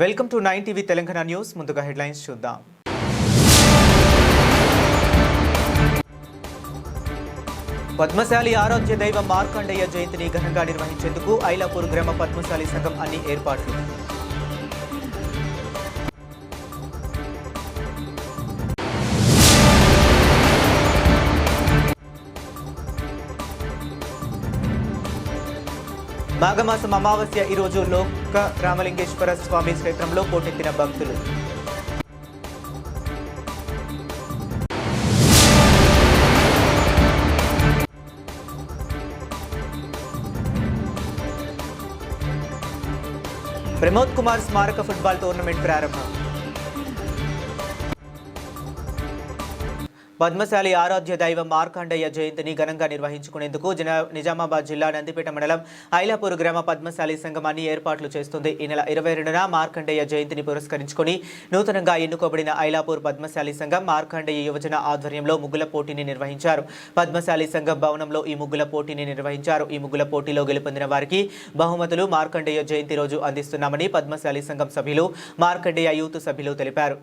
Welcome to 9 TV Telangana news. ముందుగా headlines చూద్దాం. పద్మశాలి ఆరాధ్య దైవ మార్కండేయ జయంతిని ఘనంగా నిర్వహించేందుకు ఐలాపూర్ గ్రామ పద్మశాలి సంఘం అన్ని ఏర్పాట్లు. మాఘమాసం అమావాస్య ఈరోజు లోక రామలింగేశ్వర స్వామి క్షేత్రంలో పోటెత్తిన భక్తులు. ప్రమోద్ కుమార్ స్మారక ఫుట్బాల్ టోర్నమెంట్ ప్రారంభం. పద్మశాలి ఆరాధ్య దైవ మార్కండేయ జయంతిని ఘనంగా నిర్వహించుకునేందుకు నిజామాబాద్ జిల్లా నందిపేట మండలం ఐలాపూర్ గ్రామ పద్మశాలి సంఘం అన్ని ఏర్పాట్లు చేస్తుంది. ఈ నెల 22న మార్కండేయ జయంతిని పురస్కరించుకుని నూతనంగా ఎన్నుకోబడిన ఐలాపూర్ పద్మశాలి సంఘం మార్కండేయ యువజన ఆధ్వర్యంలో ముగ్గుల పోటీని నిర్వహించారు. పద్మశాలి సంఘం భవనంలో ఈ ముగ్గుల పోటీని నిర్వహించారు. ఈ ముగ్గుల పోటీలో గెలుపొందిన వారికి బహుమతులు మార్కండేయ జయంతి రోజు అందిస్తున్నామని పద్మశాలి సంఘం సభ్యులు, మార్కండేయ యూత్ సభ్యులు తెలిపారు.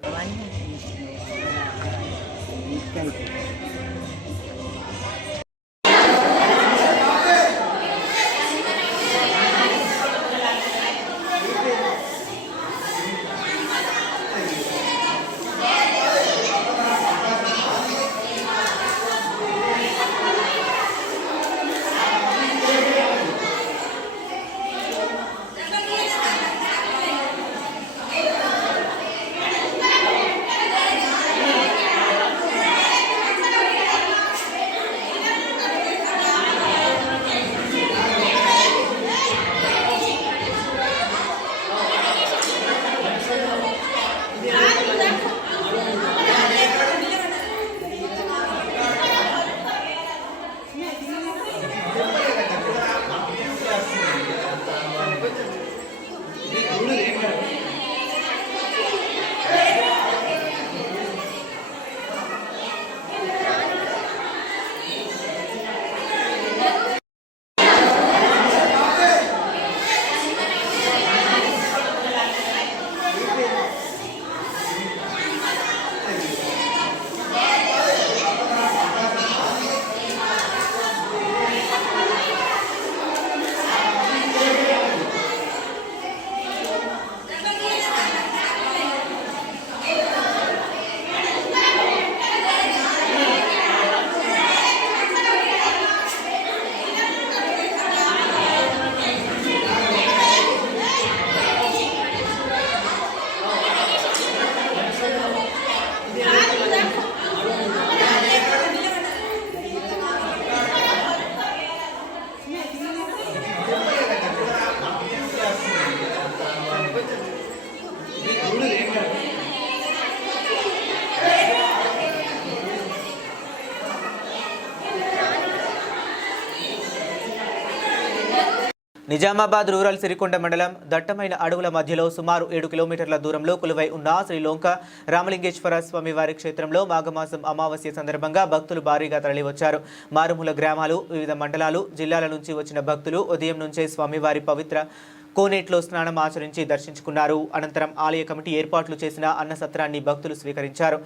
నిజామాబాద్ రూరల్ సిరికొండ మండలం దట్టమైన అడవుల మధ్యలో సుమారు 7 కిలోమీటర్ల దూరంలో కొలువై ఉన్న శ్రీ లోక రామలింగేశ్వర స్వామి వారి క్షేత్రంలో మాఘమాసం అమావాస్య సందర్భంగా భక్తులు భారీగా తరలివచ్చారు. మారుమూల గ్రామాలు, వివిధ మండలాలు, జిల్లాల నుంచి వచ్చిన భక్తులు ఉదయం నుంచే స్వామివారి పవిత్ర కోనేట్లో స్నానం ఆచరించి దర్శించుకున్నారు. అనంతరం ఆలయ కమిటీ ఏర్పాట్లు చేసిన అన్న సత్రాన్ని భక్తులు స్వీకరించారు.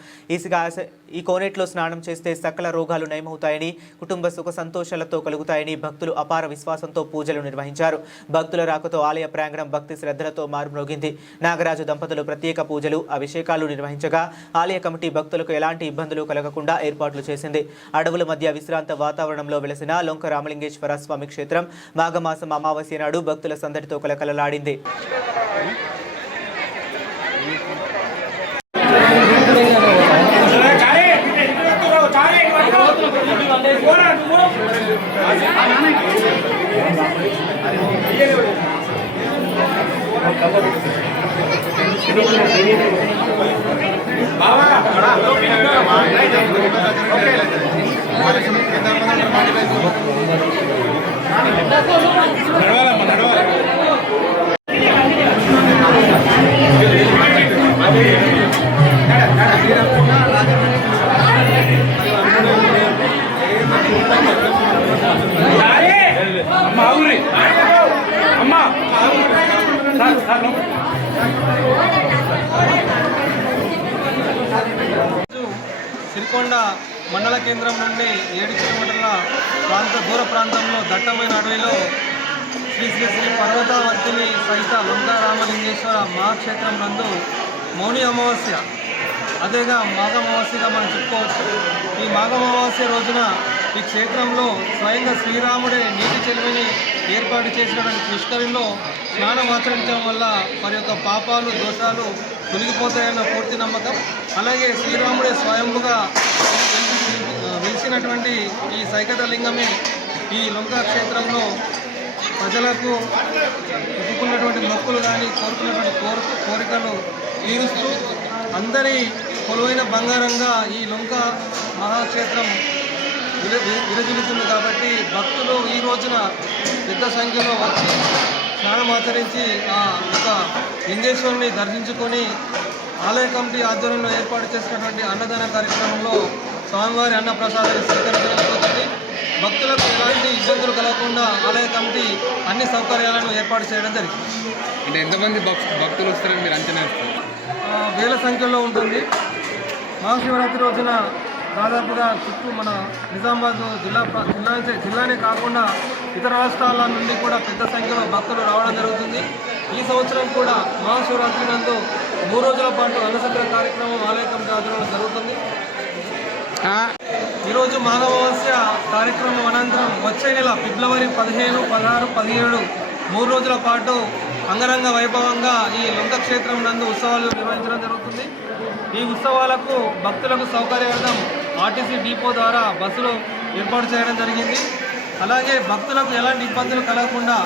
ఈ కోనేట్లో స్నానం చేస్తే సకల రోగాలు నయమవుతాయని, కుటుంబ సుఖ సంతోషాలతో కలుగుతాయని భక్తులు అపార విశ్వాసంతో పూజలు నిర్వహించారు. భక్తుల రాకతో ఆలయ ప్రాంగణం భక్తి శ్రద్ధలతో మారుమ్రోగింది. నాగరాజు దంపతులు ప్రత్యేక పూజలు, అభిషేకాలు నిర్వహించగా ఆలయ కమిటీ భక్తులకు ఎలాంటి ఇబ్బందులు కలగకుండా ఏర్పాట్లు చేసింది. అడవుల మధ్య విశ్రాంత వాతావరణంలో వెలసిన లోక రామలింగేశ్వర స్వామి క్షేత్రం మాఘమాసం అమావాస్య నాడు భక్తుల సందడితో కలకలలాడింది. అమ్మా ఉరుకొండ మండల కేంద్రం నుండి 7 కిలోమీటర్ల దూర ప్రాంతంలో దట్టమైన అడవిలో శ్రీ శ్రీ శ్రీ పర్వతావర్తిని సహిత లొంకా రామలింగేశ్వర మహాక్షేత్రం నందు మౌని అమావాస్య, అదేగా మాఘ అమావాస్యగా మనం చెప్పుకోవచ్చు. ఈ మాఘ అమావాస్య రోజున ఈ క్షేత్రంలో స్వయంగా శ్రీరాముడే నీటి చెరువుని ఏర్పాటు చేసినటువంటి పుష్కరిలో స్నానం ఆచరించడం వల్ల వారి యొక్క పాపాలు దోషాలు తొలగిపోతాయన్న పూర్తి నమ్మకం. అలాగే శ్రీరాముడే స్వయంగా వెలిసినటువంటి ఈ సైకత లింగమే ఈ లొంకా క్షేత్రంలో ప్రజలకు ఒప్పుకున్నటువంటి మొక్కులు కానీ కోరుకున్నటువంటి కోరికలు తీరుస్తూ అందరి కొలువైన బంగారంగా ఈ లొంకా మహాక్షేత్రం విరజిల్లుతుంది. కాబట్టి భక్తులు ఈ రోజున పెద్ద సంఖ్యలో వచ్చి స్నానమాచరించి ఆ యొక్క లింగేశ్వరుని దర్శించుకొని ఆలయ కమిటీ ఆధ్వర్యంలో ఏర్పాటు చేసినటువంటి అన్నదాన కార్యక్రమంలో స్వామివారి అన్న ప్రసాదాన్ని స్వీకరించడం జరుగుతుంది. భక్తులకు ఎలాంటి ఇబ్బందులు కలగకుండా ఆలయ కమిటీ అన్ని సౌకర్యాలను ఏర్పాటు చేయడం జరిగింది. అంటే ఎంతమంది భక్తులు వస్తారని మీరు అంచనా వేస్తారు? వేల సంఖ్యలో ఉంటుంది. మహాశివరాత్రి రోజున దాదాపుగా చుట్టూ మన నిజామాబాద్ జిల్లానే కాకుండా ఇతర రాష్ట్రాల నుండి కూడా పెద్ద సంఖ్యలో భక్తులు రావడం జరుగుతుంది. ఈ సంవత్సరం కూడా మహాశివరాత్రి నందు 3 రోజుల పాటు అన్నసంతర కార్యక్రమం ఆలయ కమిటీ ఆధ్వర్యంలో జరుగుతుంది. ఈరోజు మాఘ అమావాస్య కార్యక్రమం అనంతరం వచ్చే నెల ఫిబ్రవరి 15, 16, 17 3 రోజుల పాటు అంగరంగ వైభవంగా ఈ లొంక క్షేత్రం నందు ఉత్సవాలు నిర్వహించడం జరుగుతుంది. ఈ ఉత్సవాలకు భక్తులకు సౌకర్యార్థం ఆర్టీసీ డిపో ద్వారా బస్సులు ఏర్పాటు చేయడం జరిగింది. అలాగే భక్తులకు ఎలాంటి ఇబ్బందులు కలగకుండా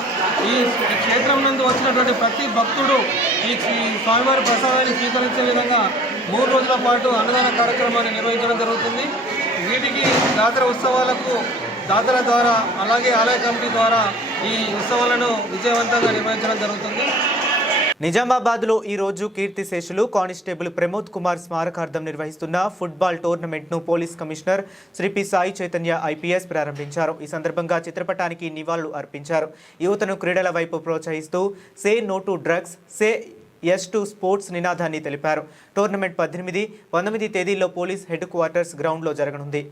ఈ క్షేత్రం నందు వచ్చినటువంటి ప్రతి భక్తుడు ఈ స్వామివారి ప్రసాదాన్ని స్వీకరించే విధంగా 3 రోజుల పాటు అన్నదాన కార్యక్రమాన్ని నిర్వహించడం జరుగుతుంది. వీటికి జాతర ఉత్సవాలకు దాతల ద్వారా అలాగే ఆలయ కమిటీ ద్వారా ఈ ఉత్సవాలను విజయవంతంగా నిర్వహించడం జరుగుతుంది. నిజామాబాద్లో ఈరోజు కీర్తిశేషులు కానిస్టేబుల్ ప్రమోద్ కుమార్ స్మారకార్థం నిర్వహిస్తున్న ఫుట్బాల్ టోర్నమెంట్ను police commissioner Shri P Sai Chaitanya IPS ప్రారంభించారు. ఈ సందర్భంగా చిత్రపటానికి నివాళులు అర్పించారు. యువతను క్రీడల వైపు ప్రోత్సహిస్తూ say no to drugs, say yes to sports నినాదాన్ని తెలిపారు. టోర్నమెంట్ 18, 19 తేదీల్లో పోలీస్ హెడ్ క్వార్టర్స్ గ్రౌండ్లో జరగనుంది.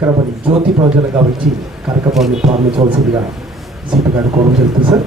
కార్యక్రమాన్ని జ్యోతి ప్రజలుగా వచ్చి కార్యక్రమాన్ని ప్రారంభించవలసిందిగా సిపి గారు కోరడం జరుగుతుంది సార్.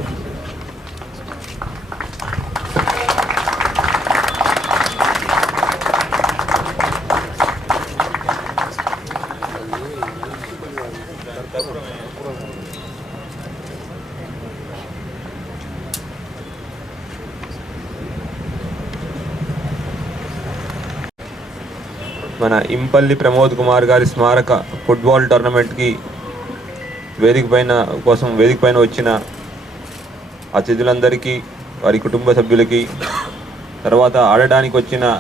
మన ఇంపల్లి ప్రమోద్ కుమార్ గారి స్మారక ఫుట్బాల్ టోర్నమెంట్కి వేదిక పైన వచ్చిన అతిథులందరికీ, వారి కుటుంబ సభ్యులకి, తర్వాత ఆడడానికి వచ్చిన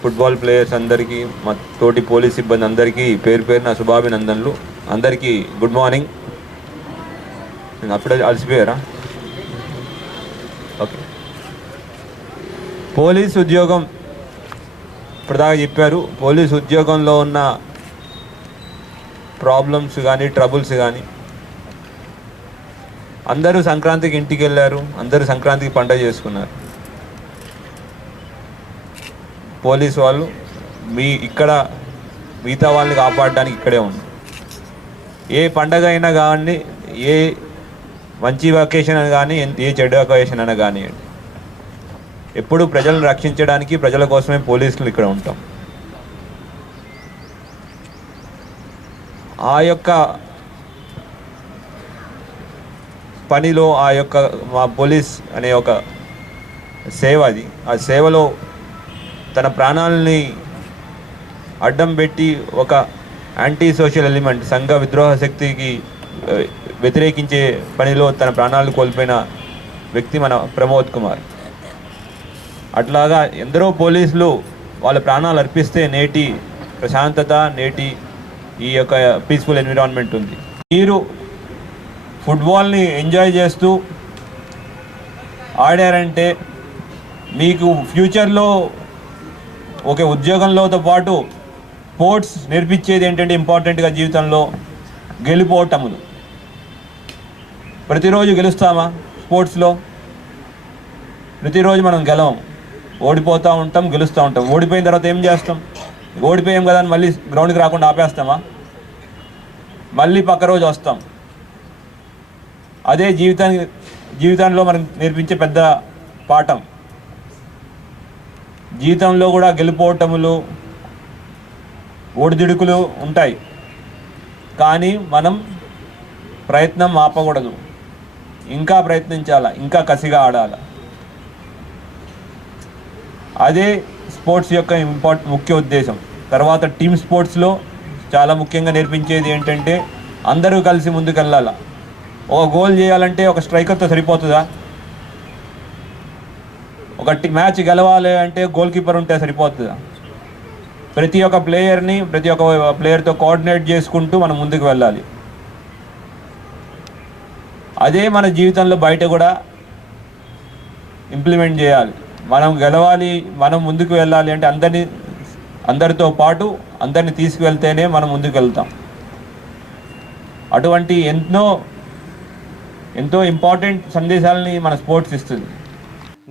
ఫుట్బాల్ ప్లేయర్స్ అందరికీ, మా తోటి పోలీస్ సిబ్బంది అందరికీ పేరు పేరున శుభాభినందనలు. అందరికీ గుడ్ మార్నింగ్. నేను అప్పుడే అలసిపోయారా? ఓకే. పోలీస్ ఉద్యోగం ఇప్పటిదాకా చెప్పారు. పోలీస్ ఉద్యోగంలో ఉన్న ప్రాబ్లమ్స్ కానీ ట్రబుల్స్ కానీ, అందరూ సంక్రాంతికి ఇంటికి వెళ్ళారు, అందరూ సంక్రాంతికి పండుగ చేసుకున్నారు. పోలీసు వాళ్ళు ఇక్కడ మిగతా వాళ్ళని కాపాడడానికి ఇక్కడే ఉన్నారు. ఏ పండగ అయినా కానీ, ఏ మంచి వెకేషన్ అని కానీ, ఏ చెడు వెకేషన్ అయినా కానివ్వండి, ఎప్పుడు ప్రజలను రక్షించడానికి, ప్రజల కోసమే పోలీసులు ఇక్కడ ఉంటాం. ఆ యొక్క పనిలో ఆ యొక్క మా పోలీస్ అనే ఒక సేవ అది, ఆ సేవలో తన ప్రాణాలని అడ్డం పెట్టి ఒక యాంటీ సోషల్ ఎలిమెంట్ సంఘ విద్రోహ శక్తికి వ్యతిరేకించే పనిలో తన ప్రాణాలను కోల్పోయిన వ్యక్తి మన ప్రమోద్ కుమార్. అట్లాగా ఎందరో పోలీసులు వాళ్ళ ప్రాణాలు అర్పిస్తే నేటి ప్రశాంతత, నేటి ఈ యొక్క పీస్ఫుల్ ఎన్విరాన్మెంట్ ఉంది. మీరు ఫుట్బాల్ని ఎంజాయ్ చేస్తూ ఆడారంటే మీకు ఫ్యూచర్లో ఒక ఉద్యోగంలోతో పాటు స్పోర్ట్స్ నేర్పించేది ఏంటంటే ఇంపార్టెంట్గా జీవితంలో గెలుపోటములు. ప్రతిరోజు గెలుస్తామా స్పోర్ట్స్లో? ప్రతిరోజు మనం గెలవం, ఓడిపోతూ ఉంటాం, గెలుస్తూ ఉంటాం. ఓడిపోయిన తర్వాత ఏం చేస్తాం? ఓడిపోయాం కదా అని మళ్ళీ గ్రౌండ్కి రాకుండా ఆపేస్తామా? మళ్ళీ పక్క రోజు వస్తాం. అదే జీవితంలో మనం నేర్పించే పెద్ద పాఠం. జీవితంలో కూడా గెలుపోటములు, ఒడిదుడుకులు ఉంటాయి, కానీ మనం ప్రయత్నం ఆపకూడదు. ఇంకా ప్రయత్నించాలా, ఇంకా కసిగా ఆడాలి. అదే స్పోర్ట్స్ యొక్క ముఖ్య ఉద్దేశం. తర్వాత టీమ్ స్పోర్ట్స్లో చాలా ముఖ్యంగా నేర్పించేది ఏంటంటే అందరూ కలిసి ముందుకెళ్ళాలి. ఒక గోల్ చేయాలంటే ఒక స్ట్రైకర్తో సరిపోతుందా? ఒక మ్యాచ్ గెలవాలి అంటే గోల్ కీపర్ ఉంటే సరిపోతుందా? ప్రతి ఒక్క ప్లేయర్తో కోఆర్డినేట్ చేసుకుంటూ మనం ముందుకు వెళ్ళాలి. అదే మన జీవితంలో బయట కూడా ఇంప్లిమెంట్ చేయాలి. మనం గెలవాలి, మనం ముందుకు వెళ్ళాలి అంటే అందరితో పాటు అందరిని తీసుకువెళ్తేనే మనం ముందుకు వెళ్తాం. అటువంటి ఎంతో ఇంపార్టెంట్ సందేశాలని మన స్పోర్ట్స్ ఇస్తుంది.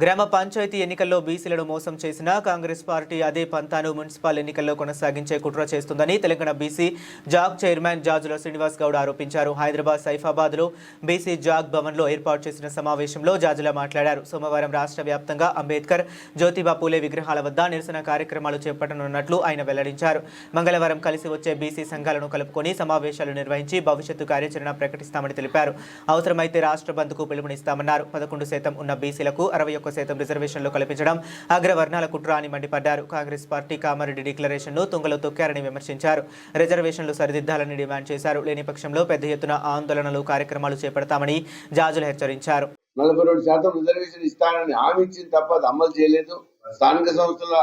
గ్రామ పంచాయతీ ఎన్నికల్లో బీసీలను మోసం చేసిన కాంగ్రెస్ పార్టీ అదే పంతాను మున్సిపల్ ఎన్నికల్లో కొనసాగించే కుట్ర చేస్తుందని తెలంగాణ బీసీ జాగ్ చైర్మన్ జాజుల శ్రీనివాస్ గౌడ్ ఆరోపించారు. హైదరాబాద్ సైఫాబాద్లో బీసీ జాగ్ భవన్లో ఏర్పాటు చేసిన సమావేశంలో జాజుల మాట్లాడారు. సోమవారం రాష్ట్ర వ్యాప్తంగా అంబేద్కర్, జ్యోతిబా పూలే విగ్రహాల వద్ద నిరసన కార్యక్రమాలు చేపట్టనున్నట్లు ఆయన వెల్లడించారు. మంగళవారం కలిసి వచ్చే బీసీ సంఘాలను కలుపుకొని సమావేశాలు నిర్వహించి భవిష్యత్తు కార్యాచరణ ప్రకటిస్తామని తెలిపారు. అవసరమైతే రాష్ట్ర బంద్కు పిలుపునిస్తామన్నారు. 11% ఉన్న బీసీలకు 61% రిజర్వేషన్లు కల్పించడం అగ్రవర్ణాల కుట్ర అని మండిపడ్డారు. కాంగ్రెస్ పార్టీ కామారెడ్డి డిక్లరేషన్ను తుంగలో తొక్కారని విమర్శించారు. రిజర్వేషన్లు సరిదిద్దాలని డిమాండ్ చేశారు. లేని పక్షంలో పెద్ద ఎత్తున ఆందోళనలు, కార్యక్రమాలు చేపడతామని జాజులు హెచ్చరించారు. 42% రిజర్వేషన్ ఇస్తానని హామీ ఇచ్చింది తప్ప అది అమలు చేయలేదు. స్థానిక సంస్థల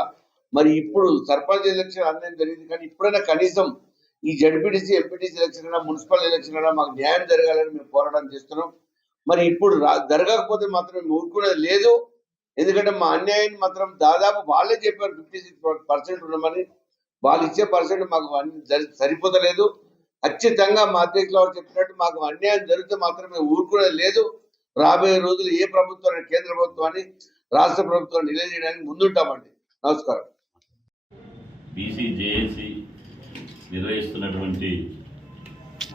మరి ఇప్పుడు సర్పంచ్ ఎలక్షన్ అందరం జరిగింది, కానీ ఇప్పుడైనా కనీసం ఈ జడ్పీటీసీ, ఎంపీటీసీ ఎలక్షన్ అయినా, మున్సిపల్ ఎలక్షన్ అయినా మాకు న్యాయం జరగాలని మేము పోరాటం చేస్తున్నాం. మరి ఇప్పుడు జరగకపోతే మాత్రం ఊరుకునేది లేదు. ఎందుకంటే మా అన్యాయాన్ని మాత్రం దాదాపు వాళ్ళే చెప్పారు 56% ఉండమని. వాళ్ళు ఇచ్చే పర్సెంట్ మాకు సరిపోతలేదు. ఖచ్చితంగా మా అధ్యక్షులు వారు చెప్పినట్టు మాకు అన్యాయం జరిగితే మాత్రమే ఊరుకునేది లేదు. రాబోయే రోజులు ఏ ప్రభుత్వాన్ని, కేంద్ర ప్రభుత్వాన్ని, రాష్ట్ర ప్రభుత్వాన్ని నిలదీయడానికి ముందుంటామండి. నమస్కారం. బీసీజేఏసీ నిర్వహిస్తున్నటువంటి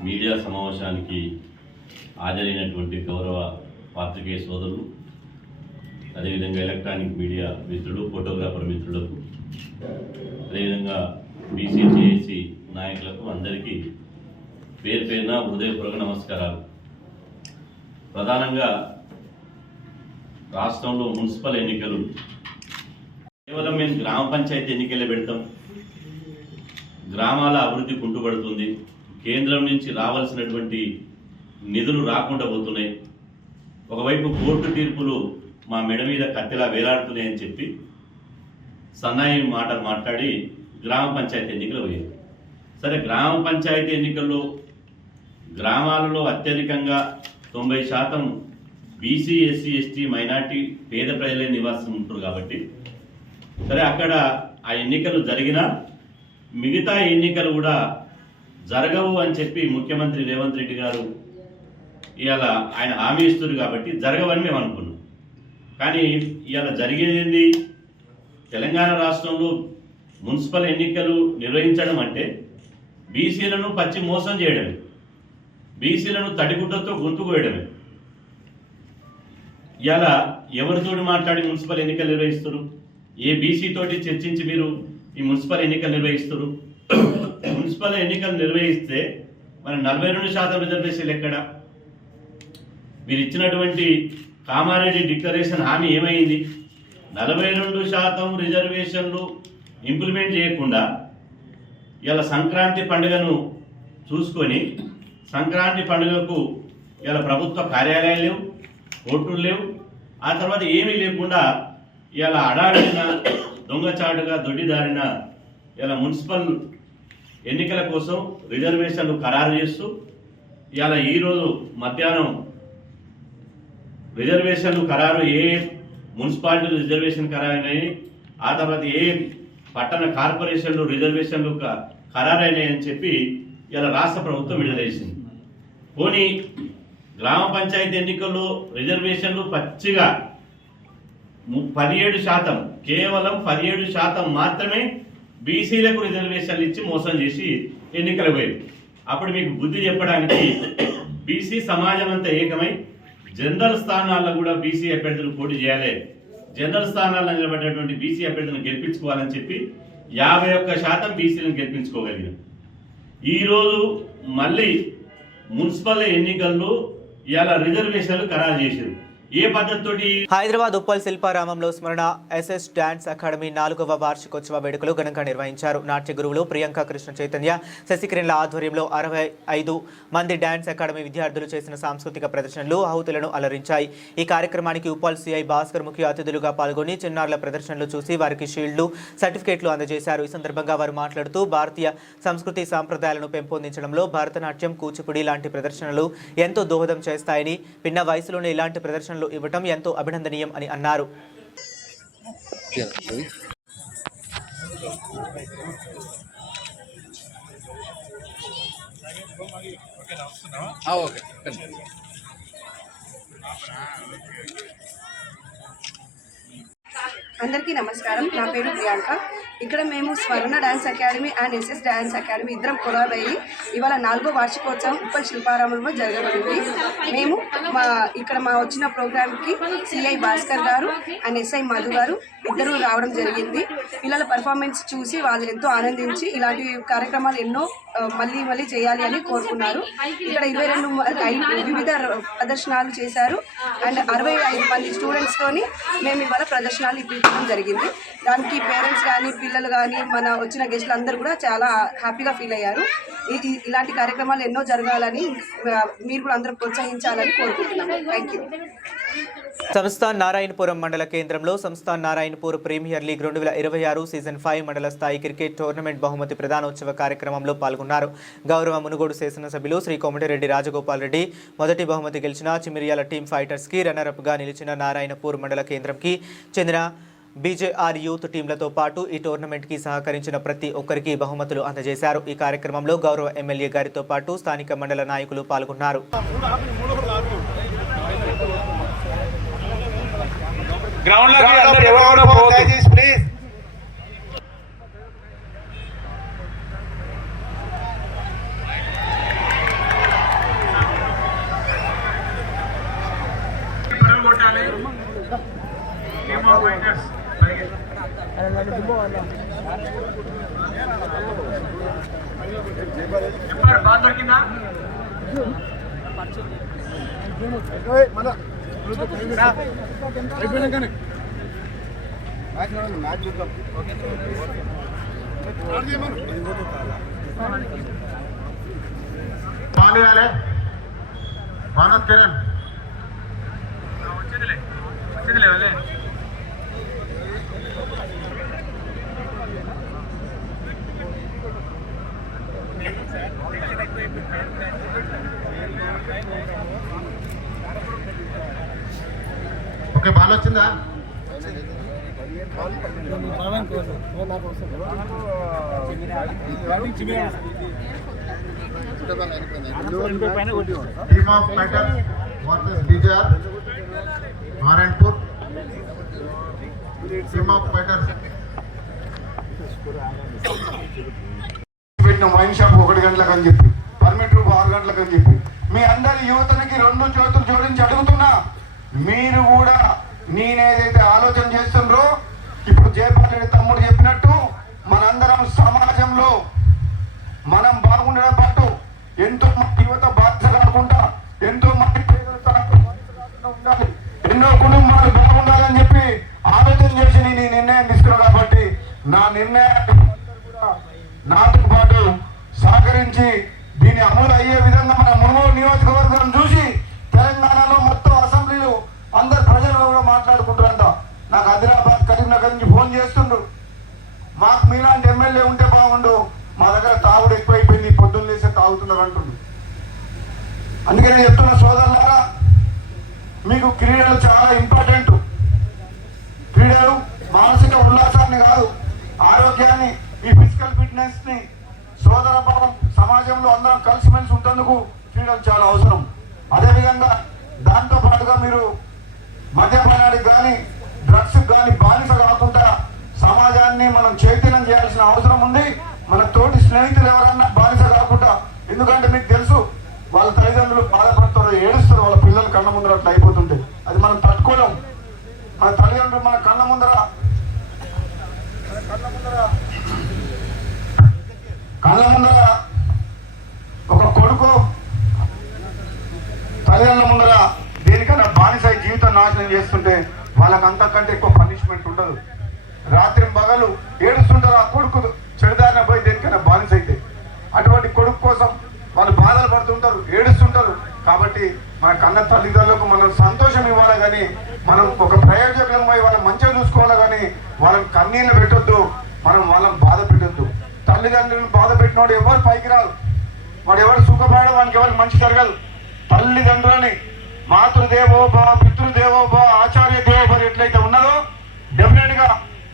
మీడియా సమావేశానికి హాజరైనటువంటి గౌరవ పాత్రికేయ సోదరులు, అదేవిధంగా ఎలక్ట్రానిక్ మీడియా మిత్రులు, ఫోటోగ్రాఫర్ మిత్రులకు, అదేవిధంగా బీసీజేఏసీ నాయకులకు అందరికీ పేరు పేరున హృదయపూర్వక నమస్కారాలు. ప్రధానంగా రాష్ట్రంలో మున్సిపల్ ఎన్నికలు కేవలం మేము గ్రామ పంచాయతీ ఎన్నికలే పెడతాం, గ్రామాల అభివృద్ధి కుంటుపడుతుంది, కేంద్రం నుంచి రావాల్సినటువంటి నిధులు రాకుండా పోతున్నాయి, ఒకవైపు కోర్టు తీర్పులు మా మెడ మీద కత్తిలా వేలాడుతున్నాయని చెప్పి సన్నాయి మాటలు మాట్లాడి గ్రామ పంచాయతీ ఎన్నికలు పోయాయి. సరే, గ్రామ పంచాయతీ ఎన్నికల్లో గ్రామాలలో అత్యధికంగా 90% బీసీ, ఎస్సీ, ఎస్టీ, మైనార్టీ, పేద ప్రజలే నివాసం ఉంటారు కాబట్టి సరే అక్కడ ఆ ఎన్నికలు జరిగినా మిగతా ఎన్నికలు కూడా జరగవు అని చెప్పి ముఖ్యమంత్రి రేవంత్ రెడ్డి గారు ఇవాళ ఆయన హామీ ఇస్తున్నారు కాబట్టి జరగవని మేము అనుకున్నాం. కానీ ఇవాళ జరిగేది తెలంగాణ రాష్ట్రంలో మున్సిపల్ ఎన్నికలు నిర్వహించడం అంటే బీసీలను పచ్చి మోసం చేయడమే, బీసీలను తడిగుడ్డతో గొంతు కోయడమే. ఇవాళ ఎవరితోటి మాట్లాడి మున్సిపల్ ఎన్నికలు నిర్వహిస్తారు? ఏ బీసీ తోటి చర్చించి మీరు ఈ మున్సిపల్ ఎన్నికలు నిర్వహిస్తారు? మున్సిపల్ ఎన్నికలు నిర్వహిస్తే మన 42% రిజర్వేషన్లు ఎక్కడ? మీరు ఇచ్చినటువంటి కామారెడ్డి డిక్లరేషన్ హామీ ఏమైంది? 42% రిజర్వేషన్లు ఇంప్లిమెంట్ చేయకుండా ఇలా సంక్రాంతి పండుగను చూసుకొని సంక్రాంతి పండుగకు ఇలా ప్రభుత్వ కార్యాలయాలు లేవు, కోర్టులు లేవు, ఆ తర్వాత ఏమీ లేకుండా ఇలా అడాడిన దొంగచాటుగా దొడ్డిదారిన ఇలా మున్సిపల్ ఎన్నికల కోసం రిజర్వేషన్లు ఖరారు చేస్తూ ఇలా ఈరోజు మధ్యాహ్నం రిజర్వేషన్లు ఖరారు ఏ మున్సిపాలిటీలు రిజర్వేషన్ ఖరారైనాయి, ఆ తర్వాత ఏ పట్టణ కార్పొరేషన్లు రిజర్వేషన్లు ఖరారైనాయని చెప్పి ఇలా రాష్ట్ర ప్రభుత్వం విడుదల చేసింది. పోనీ గ్రామ పంచాయతీ ఎన్నికల్లో రిజర్వేషన్లు పచ్చిగా 17%, కేవలం 17% మాత్రమే బీసీలకు రిజర్వేషన్లు ఇచ్చి మోసం చేసి ఎన్నికలు పోయింది. అప్పుడు మీకు బుద్ధి చెప్పడానికి బీసీ సమాజం అంతా ఏకమై జనరల్ స్థానాల్లో కూడా బీసీ అభ్యర్థులు పోటీ చేయాలి, జనరల్ స్థానాల్లో నిలబడేటువంటి బీసీ అభ్యర్థులను గెలిపించుకోవాలని చెప్పి 51% బీసీలను గెలిపించుకోగలిగాం. ఈరోజు మళ్ళీ మున్సిపల్ ఎన్నికల్లో ఇలా రిజర్వేషన్లు ఖరారు చేశారు. ఏ పద్ధతితోటి? హైదరాబాద్ ఉప్పల్ శిల్పారామంలో స్మరణ ఎస్ఎస్ డాన్స్ అకాడమీ 4వ వార్షికోత్సవ వేడుకలు ఘనంగా నిర్వహించారు. నాట్య గురువులు ప్రియాంక కృష్ణ చైతన్య, శశికిరణ్ల ఆధ్వర్యంలో 65 మంది డాన్స్ అకాడమీ విద్యార్థులు చేసిన సాంస్కృతిక ప్రదర్శనలు ఆహుతులను అలరించాయి. ఈ కార్యక్రమానికి ఉప్పల్ సిఐ భాస్కర్ ముఖ్య అతిథులుగా పాల్గొని చిన్నారుల ప్రదర్శనలు చూసి వారికి షీల్డ్లు, సర్టిఫికేట్లు అందజేశారు. ఈ సందర్భంగా వారు మాట్లాడుతూ భారతీయ సంస్కృతి సాంప్రదాయాలను పెంపొందించడంలో భరతనాట్యం, కూచిపూడి లాంటి ప్రదర్శనలు ఎంతో దోహదం చేస్తాయని, పిన్న వయసులోనే ఇలాంటి ప్రదర్శనలు ఇవ్వటం ఎంతో అభినందనీయం అని అన్నారు. అందరికీ నమస్కారం. నా పేరు ప్రియాంక. ఇక్కడ మేము Swarna dance academy and SS dance academy ఇద్దరం కొలాబ్ అయ్యి ఇవాళ 4వ వార్షికోత్సవం ఉప్పల్ శిల్పారామంలో జరగబడింది. మేము ఇక్కడ వచ్చిన ప్రోగ్రామ్కి సిఐ భాస్కర్ గారు అండ్ ఎస్ఐ మధు గారు ఇద్దరు రావడం జరిగింది. పిల్లల పర్ఫార్మెన్స్ చూసి వాళ్ళు ఎంతో ఆనందించి ఇలాంటి కార్యక్రమాలు ఎన్నో మళ్ళీ చేయాలి అని కోరుకున్నారు. ఇక్కడ 22 వివిధ ప్రదర్శనలు చేశారు అండ్ 65 మంది స్టూడెంట్స్తోని మేము ఇవాళ ప్రదర్శనలు ఇప్పించడం జరిగింది. దానికి పేరెంట్స్ కానీ పిల్లలు కానీ మన వచ్చిన గెస్టులు అందరూ కూడా చాలా హ్యాపీగా ఫీల్ అయ్యారు. ఇలాంటి కార్యక్రమాలు ఎన్నో జరగాలని మీరు కూడా అందరూ ప్రోత్సహించాలని కోరుకుంటున్నాను. Thank you. సంస్థాన్ నారాయణపురం మండల కేంద్రంలో Sansthan Narayanpur premier league 2026 season 5 మండల స్థాయి క్రికెట్ టోర్నమెంట్ బహుమతి ప్రదానోత్సవ కార్యక్రమంలో పాల్గొన్నారు. గౌరవ మునుగోడు శాసనసభ్యులు శ్రీ కోమటిరెడ్డి రాజగోపాల్ రెడ్డి మొదటి బహుమతి గెలిచిన చిమిరియాల టీమ్ ఫైటర్స్కి, రన్నరప్గా నిలిచిన నారాయణపూర్ మండల కేంద్రంకి చెందిన బీజేఆర్ యూత్ టీంలతో పాటు ఈ టోర్నమెంట్కి సహకరించిన ప్రతి ఒక్కరికి బహుమతులు అందజేశారు. ఈ కార్యక్రమంలో గౌరవ ఎమ్మెల్యే గారితో పాటు స్థానిక మండల నాయకులు పాల్గొన్నారు. ఓకే, బాల్ వచ్చిందా? Team of fighter versus BJR Narayanpur. Team of fighters పెట్టిన వైన్ షాప్ 1 గంటలకు అని చెప్పి, పర్మిట్ రూప్ 6 గంటలకు అని చెప్పి, మీ అందరి యువతనికి 2 చేతులు జోడించి అడుగుతున్నా, మీరు కూడా నేనేదైతే ఆలోచన చేస్తుండ్రో ఇప్పుడు జయపాల్ రెడ్డి తమ్ముడు చెప్పినట్టు మనందరం సమాజంలో మనం బాగుండడం పాటు ఎంతో మంది యువత బాధ్యత కాకుండా ఎంతో మంది పేదలతో నిర్ణయాలు నాతో పాటు సహకరించి దీన్ని అమలు అయ్యే విధంగా మన మునుగోడు నియోజకవర్గం చూసి తెలంగాణలో మొత్తం అసెంబ్లీలు అందరు ప్రజలు కూడా మాట్లాడుకుంటారంట. నాకు ఆదిలాబాద్ కరీంనగర్ నుంచి ఫోన్ చేస్తుండ్రు, మాకు మీలాంటి ఎమ్మెల్యే ఉంటే బాగుండు, మా దగ్గర తాగుడు ఎక్కువైపోయింది, పొద్దున్న లేసే తాగుతున్నారు అంటుండ్రు. అందుకే నేను చెప్తున్న సోదరులారా, మీకు క్రీడలు చాలా ఇంపార్టెంట్. క్రీడలు మానసిక ఉల్లాసాన్ని కాదు, ఆరోగ్యాన్ని, ఈ ఫిజికల్ ఫిట్నెస్ ని, సోదర భావం, సమాజంలో అందరం కలిసిమెలిసి ఉంటేందుకు క్రీడలు చాలా అవసరం. అదేవిధంగా దాంతో పాటుగా మీరు మద్యపానానికి కానీ డ్రగ్స్ కానీ బానిస కాకుండా సమాజాన్ని మనం చైతన్యం చేయాల్సిన అవసరం ఉంది. మన తోటి స్నేహితులు ఎవరన్నా బానిస కాకుండా, ఎందుకంటే మీకు తెలుసు వాళ్ళ తల్లిదండ్రులు బాధపడతారు, ఏడుస్తారు వాళ్ళ పిల్లలు కళ్ళ ముందర అట్లా అయిపోతుంటే, అది మనం తట్టుకోలేం. మన తల్లిదండ్రులు మన కళ్ళ ముందర ఒక కొడుకు తల్లిదండ్రుల ముందర దేనికన్నా బానిస జీవితం నాశనం చేస్తుంటే వాళ్ళకి అంతకంటే ఎక్కువ పనిష్మెంట్ ఉండదు. రాత్రి పగలు ఏడుస్తుంటారు, ఆ కొడుకు చెడుదారిన పోయి దేనికైనా బానిస అయితే. అటువంటి కొడుకు కోసం వాళ్ళు బాధలు పడుతుంటారు, ఏడుస్తుంటారు. కాబట్టి మన కన్న తల్లిదండ్రులకు మనం సంతోషం ఇవ్వాలి కానీ మనం ఒక ప్రయోజకులం పోయి వాళ్ళని మంచిగా చూసుకోవాలి కానీ వాళ్ళని కన్నీళ్ళు పెట్టొద్దు, మనం వాళ్ళని బాధ పెట్టొద్దు. తల్లిదండ్రులను బాధ పెట్టినవాడు ఎవరు పైకి రాదు, వాడు ఎవరు సుఖపడాడు, వానికి ఎవరు మంచి జరగదు. తల్లిదండ్రులని మాతృదేవోభవ, పితృదేవోభవ, ఆచార్య దేవోభవ ఎట్లయితే ఉన్నదో డెఫినెట్ గా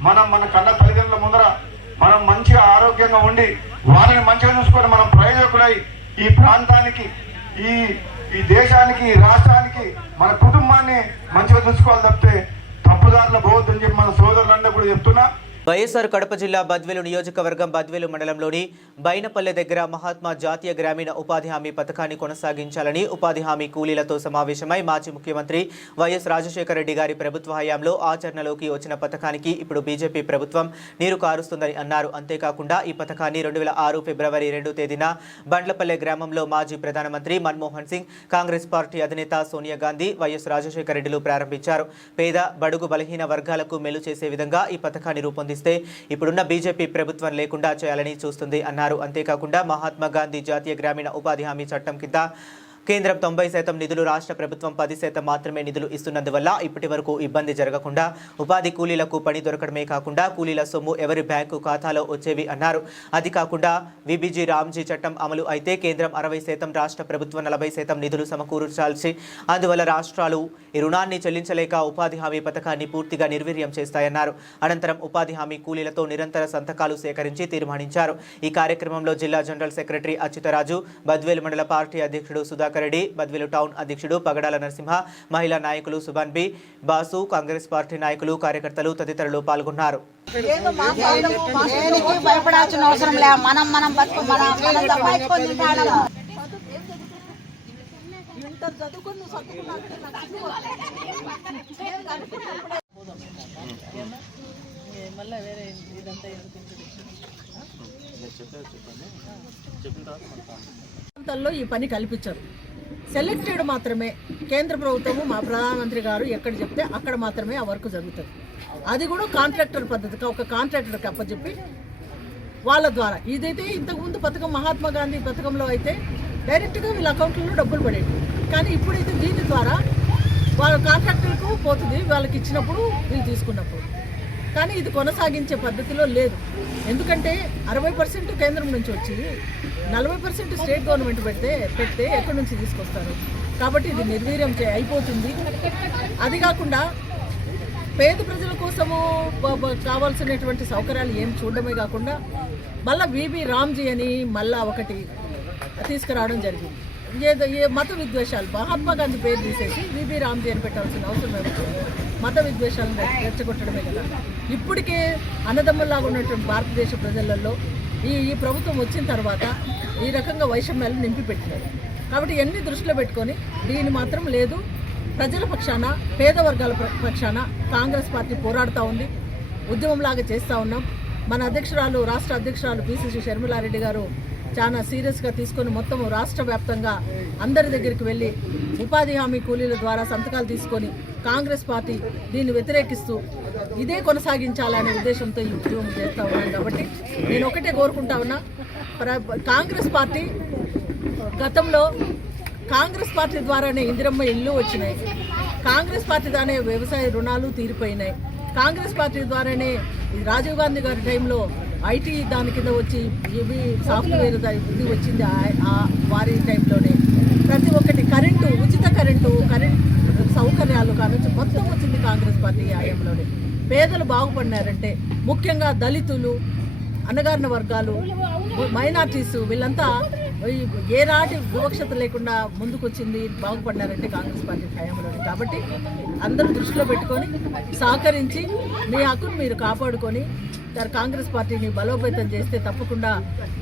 మనం మన కన్న తల్లిదండ్రుల ముందర మనం మంచిగా ఆరోగ్యంగా ఉండి వాళ్ళని మంచిగా చూసుకొని మనం ప్రయోజకులై ఈ ప్రాంతానికి, ఈ దేశానికి, ఈ రాష్ట్రానికి, మన కుటుంబాన్ని మంచిగా చూసుకోవాలి తప్పితే తప్పుదారులు పోవద్దని చెప్పి మన సోదరులందరూ కూడా చెప్తున్నా. వైఎస్ఆర్ కడప జిల్లా బద్వేలు నియోజకవర్గం బద్వేలు మండలంలోని బైనపల్లె దగ్గర మహాత్మా జాతీయ గ్రామీణ ఉపాధి హామీ పథకాన్ని కొనసాగించాలని ఉపాధి హామీ కూలీలతో సమావేశమై మాజీ ముఖ్యమంత్రి వైఎస్ రాజశేఖర రెడ్డి గారి ప్రభుత్వ హయాంలో ఆచరణలోకి వచ్చిన పథకానికి ఇప్పుడు బీజేపీ ప్రభుత్వం నీరు కారుస్తుందని అన్నారు. అంతేకాకుండా ఈ పథకాన్ని 2006 ఫిబ్రవరి 2వ తేదీన బండ్లపల్లె గ్రామంలో మాజీ ప్రధానమంత్రి మన్మోహన్ సింగ్, కాంగ్రెస్ పార్టీ అధినేత సోనియా గాంధీ, వైఎస్ రాజశేఖర రెడ్డిలు ప్రారంభించారు. పేద బడుగు బలహీన వర్గాలకు మేలు చేసే విధంగా ఈ పథకాన్ని రూపొందిస్తారు. ఇప్పుడున్న బీజేపీ ప్రభుత్వం లేకుండా చేయాలని చూస్తుంది అన్నారు. అంతేకాకుండా మహాత్మా గాంధీ జాతీయ గ్రామీణ ఉపాధి హామీ చట్టం కింద కేంద్రం 90% నిధులు, రాష్ట్ర ప్రభుత్వం 10% మాత్రమే నిధులు ఇస్తున్నందువల్ల ఇప్పటి వరకు ఇబ్బంది జరగకుండా ఉపాధి కూలీలకు పని దొరకడమే కాకుండా కూలీల సొమ్ము ఎవరి బ్యాంకు ఖాతాలో వచ్చేవి అన్నారు. అది కాకుండా విబిజీ రామ్జీ చట్టం అమలు అయితే కేంద్రం 60%, రాష్ట్ర ప్రభుత్వం 40% నిధులు సమకూర్చాల్సి, అందువల్ల రాష్ట్రాలు ఈ రుణాన్ని చెల్లించలేక ఉపాధి హామీ పథకాన్ని పూర్తిగా నిర్వీర్యం చేస్తాయన్నారు. అనంతరం ఉపాధి హామీ కూలీలతో నిరంతర సంతకాలు సేకరించి తీర్మానించారు. ఈ కార్యక్రమంలో జిల్లా జనరల్ సెక్రటరీ అచ్యుతరాజు, బద్వేలు మండల పార్టీ అధ్యక్షుడు సుధాకర్ రెడ్డి, బద్వేలు టౌన్ అధ్యక్షుడు పగడాల నరసింహ, మహిళా నాయకులు సుభాన్ బి, బాసు, కాంగ్రెస్ పార్టీ నాయకులు, కార్యకర్తలు తదితరులు పాల్గొన్నారు. భయపడాల్సిన అవసరం లే, మనం బతుకు మనం సంపాదించుకొని ఈ పని కల్పించరు. సెలెక్టెడ్ మాత్రమే కేంద్ర ప్రభుత్వము, మా ప్రధానమంత్రి గారు ఎక్కడ చెప్తే అక్కడ మాత్రమే ఆ వర్క్ జరుగుతుంది. అది కూడా కాంట్రాక్టర్ పద్ధతిగా ఒక కాంట్రాక్టర్కి అప్పచెప్పి వాళ్ళ ద్వారా. ఇదైతే ఇంతకుముందు పథకం మహాత్మా గాంధీ పథకంలో అయితే డైరెక్ట్గా వీళ్ళ అకౌంట్లో డబ్బులు పడేవి. కానీ ఇప్పుడైతే దీని ద్వారా వాళ్ళ కాంట్రాక్టర్కు పోతుంది, వాళ్ళకి ఇచ్చినప్పుడు వీళ్ళు తీసుకున్నప్పుడు. కానీ ఇది కొనసాగించే పద్ధతిలో లేదు. ఎందుకంటే 60% కేంద్రం నుంచి వచ్చి 40% స్టేట్ గవర్నమెంట్ పెడితే ఎక్కడి నుంచి తీసుకొస్తారు? కాబట్టి ఇది నిర్వీర్యం అయిపోతుంది. అది కాకుండా పేద ప్రజల కోసము కావాల్సినటువంటి సౌకర్యాలు ఏం చూడడమే కాకుండా మళ్ళీ విబి రామ్జీ అని మళ్ళీ ఒకటి తీసుకురావడం జరిగింది. ఏ మత విద్వేషాలు, మహాత్మా గాంధీ పేరు తీసేసి విబి రామ్జీ అని పెట్టాల్సిన అవసరం ఏమిటి? మత విద్వేషాలను రెచ్చగొట్టడమే కదా. ఇప్పటికే అన్నదమ్ముల్లాగా ఉన్నటువంటి భారతదేశ ప్రజలలో ఈ ప్రభుత్వం వచ్చిన తర్వాత ఈ రకంగా వైషమ్యాలు నింపి పెట్టినారు. కాబట్టి ఇవన్నీ దృష్టిలో పెట్టుకొని దీన్ని మాత్రం లేదు, ప్రజల పక్షాన, పేద వర్గాల పక్షాన కాంగ్రెస్ పార్టీ పోరాడుతూ ఉంది, ఉద్యమంలాగా చేస్తూ ఉన్నాం. మన అధ్యక్షురాలు, రాష్ట్ర అధ్యక్షురాలు పిసిసి షర్మిలారెడ్డి గారు చాలా సీరియస్గా తీసుకొని మొత్తం రాష్ట్ర వ్యాప్తంగా అందరి దగ్గరికి వెళ్ళి ఉపాధి హామీ కూలీల ద్వారా సంతకాలు తీసుకొని కాంగ్రెస్ పార్టీ దీన్ని వ్యతిరేకిస్తూ ఇదే కొనసాగించాలనే ఉద్దేశంతో ఈ ఉద్యమం చేస్తూ ఉన్నాను. కాబట్టి నేను ఒకటే కోరుకుంటా ఉన్నా, కాంగ్రెస్ పార్టీ గతంలో కాంగ్రెస్ పార్టీ ద్వారానే ఇందిరమ్మ ఇల్లు వచ్చినాయి, కాంగ్రెస్ పార్టీ ద్వారానే వ్యవసాయ రుణాలు తీరిపోయినాయి, కాంగ్రెస్ పార్టీ ద్వారానే రాజీవ్ గాంధీ గారి టైంలో ఐటీ దాని కింద వచ్చి ఇవి సాఫ్ట్వేర్ ఇది వచ్చింది వారి టైంలోనే. ప్రతి ఒక్కటి కరెంటు, ఉచిత కరెంటు సౌకర్యాలు కానుంచి మొత్తం వచ్చింది కాంగ్రెస్ పార్టీ హయాంలోనే. పేదలు బాగుపడినారంటే ముఖ్యంగా దళితులు, అణగారిన వర్గాలు, మైనార్టీస్ వీళ్ళంతా ఏనాటి వివక్షత లేకుండా ముందుకొచ్చింది, బాగుపడినారంటే కాంగ్రెస్ పార్టీ హయాంలోనే. కాబట్టి అందరూ దృష్టిలో పెట్టుకొని సహకరించి మీ హక్కును మీరు కాపాడుకొని కాంగ్రెస్ పార్టీని బలోపేతం చేస్తే తప్పకుండా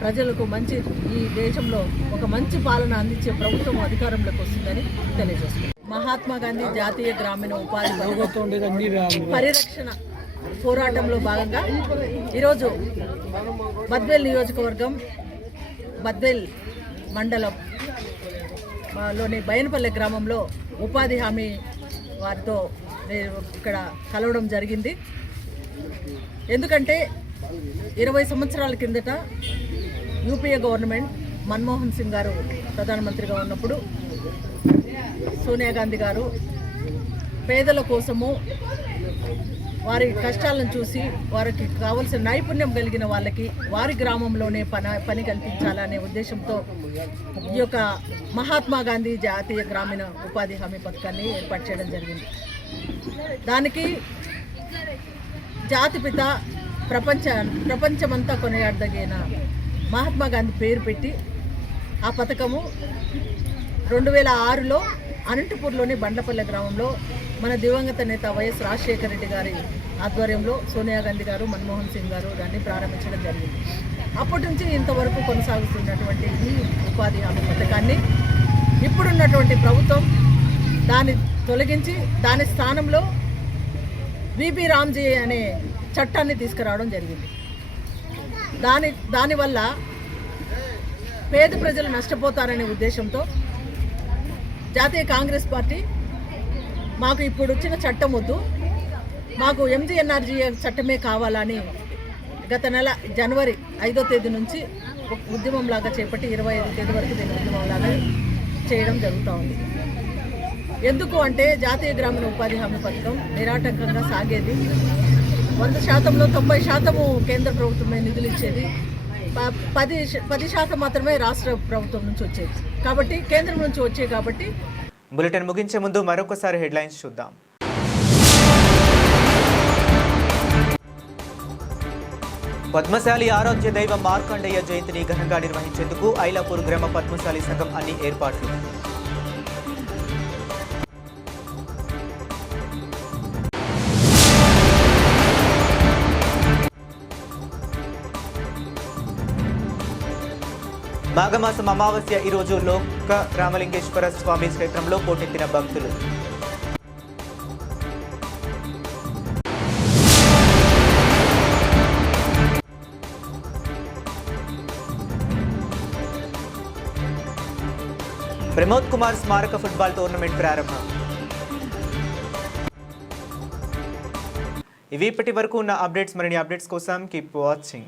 ప్రజలకు మంచి, ఈ దేశంలో ఒక మంచి పాలన అందించే ప్రభుత్వం అధికారంలోకి వస్తుందని తెలియజేస్తుంది. మహాత్మా గాంధీ జాతీయ గ్రామీణ ఉపాధి పరిరక్షణ పోరాటంలో భాగంగా ఈరోజు బద్వేల్ నియోజకవర్గం, బద్వేల్ మండలం లోని బయనపల్లె గ్రామంలో ఉపాధి హామీ వారితో ఇక్కడ కలవడం జరిగింది. ఎందుకంటే 20 సంవత్సరాల కిందట యూపీఏ గవర్నమెంట్ మన్మోహన్ సింగ్ గారు ప్రధానమంత్రిగా ఉన్నప్పుడు సోనియా గాంధీ గారు పేదల కోసము వారి కష్టాలను చూసి వారికి కావలసిన నైపుణ్యం కలిగిన వాళ్ళకి వారి గ్రామంలోనే పని కల్పించాలనే ఉద్దేశంతో ఈ యొక్క మహాత్మా గాంధీ జాతీయ గ్రామీణ ఉపాధి హామీ పథకాన్ని ఏర్పాటు చేయడం జరిగింది. దానికి జాతిపిత ప్రపంచమంతా కొనియాడదగిన మహాత్మా గాంధీ పేరు పెట్టి ఆ పథకము 2006లో అనంతపూర్లోని బండ్లపల్లె గ్రామంలో మన దివంగత నేత వైఎస్ రాజశేఖర రెడ్డి గారి ఆధ్వర్యంలో సోనియా గాంధీ గారు, మన్మోహన్ సింగ్ గారు దాన్ని ప్రారంభించడం జరిగింది. అప్పటి నుంచి ఇంతవరకు కొనసాగుతున్నటువంటి ఈ ఉపాధి హామీ పథకాన్ని ఇప్పుడున్నటువంటి ప్రభుత్వం దాన్ని తొలగించి దాని స్థానంలో విబి రామ్జీ అనే చట్టాన్ని తీసుకురావడం జరిగింది. దానివల్ల పేద ప్రజలు నష్టపోతారనే ఉద్దేశంతో జాతీయ కాంగ్రెస్ పార్టీ మాకు ఇప్పుడు వచ్చిన చట్టం వద్దు, మాకు ఎంజీఎన్ఆర్జీ చట్టమే కావాలని గత నెల జనవరి 5వ తేదీ నుంచి ఉద్యమంలాగా చేపట్టి 25వ తేదీ వరకు దీన్ని ఉద్యమంలాగా చేయడం జరుగుతూ ఉంది. ఎందుకు అంటే జాతీయ గ్రామీణ ఉపాధి హామీ పథకం నిరాటంకంగా సాగేది. 100%లో 90% కేంద్ర ప్రభుత్వమే నిధులు ఇచ్చేది, 10% మాత్రమే రాష్ట్ర ప్రభుత్వం నుంచి వచ్చేది. కాబట్టి కేంద్రం నుంచి వచ్చేది. కాబట్టి బులెటిన్ ముగించే ముందు మరొకసారి హెడ్లైన్స్ చూద్దాం. పద్మశాలి ఆరాధ్య దైవ మార్కండేయ జయంతిని ఘనంగా నిర్వహించేందుకు ఐలాపూర్ గ్రామ పద్మశాలి సంఘం అన్ని ఏర్పాట్లు. మాఘమాసం అమావాస్య ఈరోజు లోక రామలింగేశ్వర స్వామి క్షేత్రంలో పోటెత్తిన భక్తులు. ప్రమోద్ కుమార్ స్మారక ఫుట్బాల్ టోర్నమెంట్ ప్రారంభం. ఇవి ఇప్పటి వరకు ఉన్న అప్డేట్స్. మరిన్ని అప్డేట్స్ కోసం కీప్ వాచింగ్.